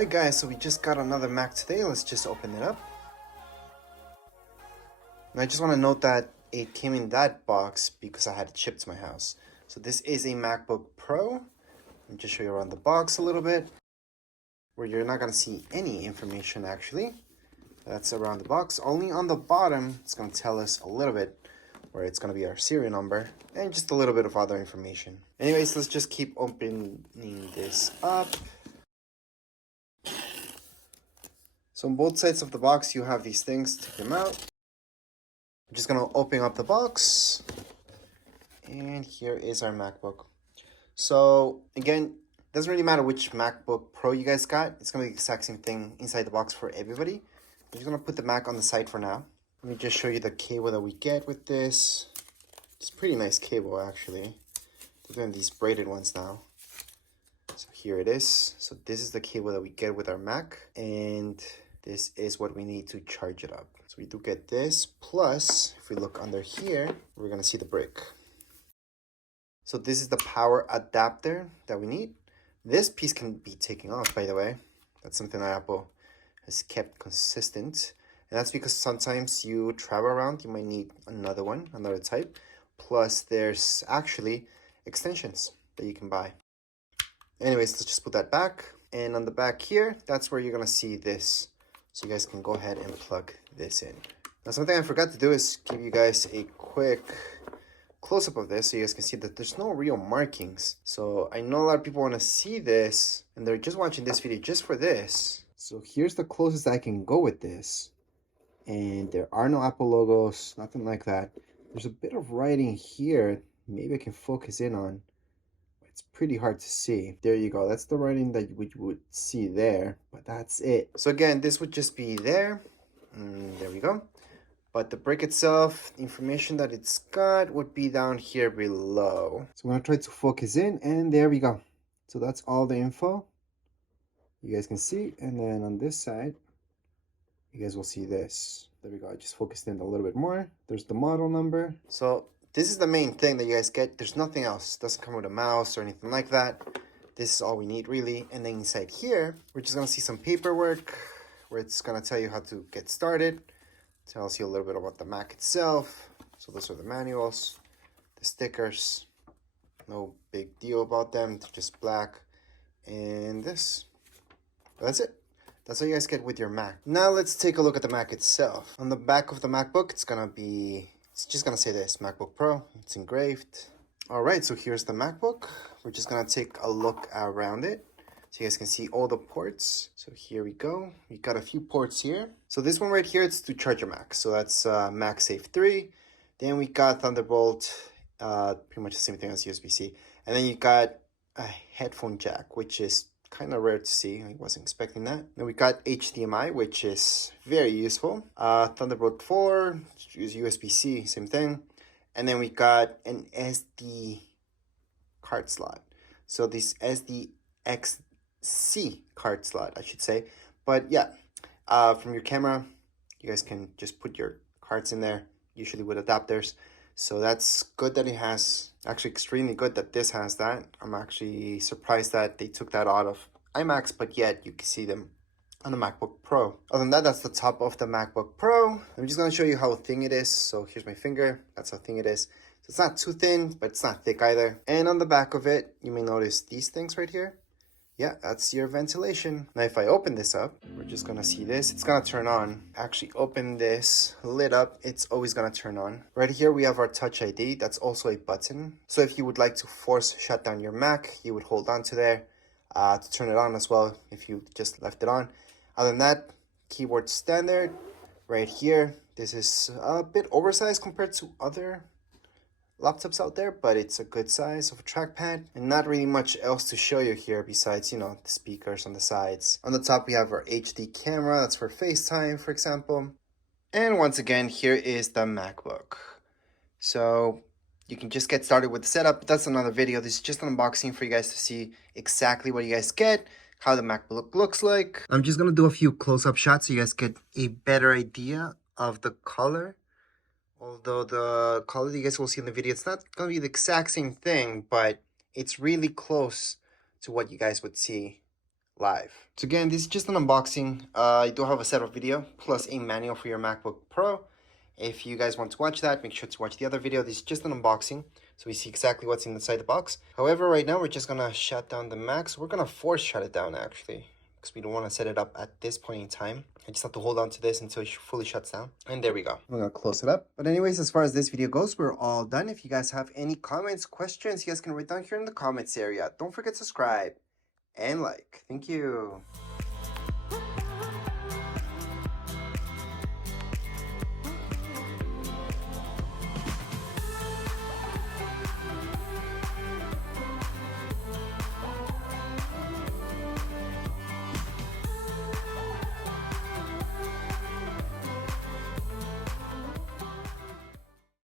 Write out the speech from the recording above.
Alright guys, so we just got another Mac today. Let's just open it up. And I just want to note that it came in that box because I had it shipped to my house. So this is a MacBook Pro. Let me just show you around the box a little bit, where you're not going to see any information actually. That's around the box. Only on the bottom, it's going to tell us a little bit where it's going to be our serial number and just a little bit of other information. Anyways, let's just keep opening this up. So on both sides of the box, you have these things. Take them out. I'm just going to open up the box. And here is our MacBook. So again, it doesn't really matter which MacBook Pro you guys got. It's going to be the exact same thing inside the box for everybody. I'm just going to put the Mac on the side for now. Let me just show you the cable that we get with this. It's a pretty nice cable actually. They're doing these braided ones now. So here it is. So this is the cable that we get with our Mac. And this is what we need to charge it up. So we do get this. Plus, if we look under here, we're going to see the brick. So this is the power adapter that we need. This piece can be taken off, by the way. That's something that Apple has kept consistent. And that's because sometimes you travel around, you might need another one, another type. Plus, there's actually extensions that you can buy. Anyways, let's just put that back. And on the back here, that's where you're going to see this. So you guys can go ahead and plug this in. Now, something I forgot to do is give you guys a quick close-up of this so you guys can see that there's no real markings. So I know a lot of people want to see this, and they're just watching this video just for this. So here's the closest I can go with this. And there are no Apple logos, nothing like that. There's a bit of writing here. Maybe I can focus in on. It's pretty hard to see. There you go. That's the writing that you would see there. But that's it. So again, this would just be there. There we go. But the brick itself, the information that it's got would be down here below. So I'm going to try to focus in. And there we go. So that's all the info you guys can see. And then on this side, you guys will see this. There we go. I just focused in a little bit more. There's the model number. So this is the main thing that you guys get. There's nothing else. It doesn't come with a mouse or anything like that. This is all we need really. And then inside here, we're just going to see some paperwork where it's going to tell you how to get started. Tells you a little bit about the Mac itself. So those are the manuals, the stickers. No big deal about them. They're just black. And this. That's it. That's what you guys get with your Mac. Now let's take a look at the Mac itself. On the back of the MacBook, it's just gonna say this, MacBook Pro. It's engraved. All right, so here's the MacBook. We're just gonna take a look around it so you guys can see all the ports. So here we go. We got a few ports here. So this one right here, it's to charge your Mac. So that's MagSafe 3. Then we got Thunderbolt, pretty much the same thing as USB-C. And then you got a headphone jack, which is kind of rare to see. I wasn't expecting that. Then we got HDMI, which is very useful. Thunderbolt 4, use USB-C, same thing. And then we got an SD card slot. So this SDXC card slot, I should say. But yeah, from your camera, you guys can just put your cards in there, usually with adapters. So that's good that it has, actually extremely good that this has that. I'm actually surprised that they took that out of iMacs, but yet you can see them on the MacBook Pro. Other than that, that's the top of the MacBook Pro. I'm just gonna show you how thin it is. So here's my finger, that's how thin it is. So it's not too thin, but it's not thick either. And on the back of it, you may notice these things right here. Yeah, that's your ventilation. Now, if I open this up, we're just gonna see this. It's gonna turn on. Actually, open this lid up. It's always gonna turn on. Right here, we have our Touch ID. That's also a button. So if you would like to force shut down your Mac, you would hold on to there to turn it on as well if you just left it on. Other than that, keyboard standard. Right here, this is a bit oversized compared to other laptops out there, but it's a good size of a trackpad, and not really much else to show you here besides, you know, the speakers on the sides. On the top, we have our HD camera. That's for FaceTime, for example. And once again, here is the MacBook. So you can just get started with the setup. That's another video. This is just an unboxing for you guys to see exactly what you guys get, how the MacBook looks like. I'm just gonna do a few close-up shots so you guys get a better idea of the color. Although the color you guys will see in the video, it's not going to be the exact same thing, but it's really close to what you guys would see live. So again, this is just an unboxing. I do have a setup video plus a manual for your MacBook Pro. If you guys want to watch that, make sure to watch the other video. This is just an unboxing, so we see exactly what's inside the box. However, right now we're just gonna shut down the Mac. So we're gonna force shut it down actually, because we don't want to set it up at this point in time. I just have to hold on to this until it fully shuts down. And there we go. I'm gonna close it up. But anyways, as far as this video goes, we're all done. If you guys have any comments, questions, you guys can write down here in the comments area. Don't forget to subscribe and like. Thank you.